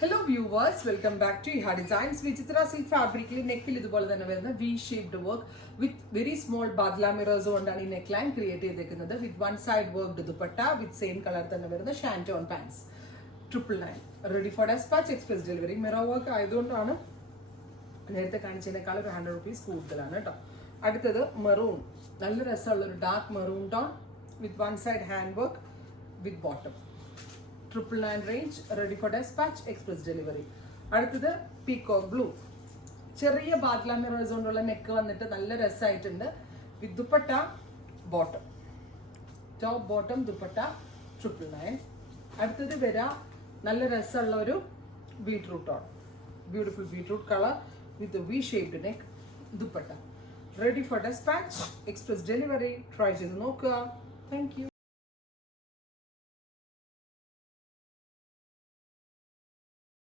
Hello viewers, welcome back to Iha Designs. Vichitra silk fabric neckil ഇതുപോലെ തന്നെ വരുന്ന V shaped work with very small badla mirrors കൊണ്ടാണ് ഈ neckline create ചെയ്തിരിക്കുന്നത് with one side worked dupatta with same color തന്നെ വരുന്ന shanton pants. 999 ready for dispatch express delivery. Mirror work ആയതുകൊണ്ടാണ് നേരത്തെ കാണിച്ചതിനേക്കാൾ ഒരു 100 rupees കൂടുതലാണ് കേട്ടോ. അടുത്തത് മെറൂൺ, നല്ല രസമുള്ള ഒരു dark maroon tone with one side hand work with bottom. 999 range, ready for dispatch, express delivery. അടുത്തത് പീകോക്ക് ബ്ലൂ, ചെറിയ ബാദ്ല മിറേഴ്സ് കൊണ്ടുള്ള നെക്ക് വന്നിട്ട് നല്ല രസമായിട്ടുണ്ട് with dupatta bottom, top bottom dupatta 999. അടുത്തത് വരാ നല്ല രസമുള്ള ഒരു beetroot tone, beautiful beetroot colour with V shaped neck dupatta. Ready for dispatch, express delivery. Try ചെയ്ത് നോക്കുക. Thank U.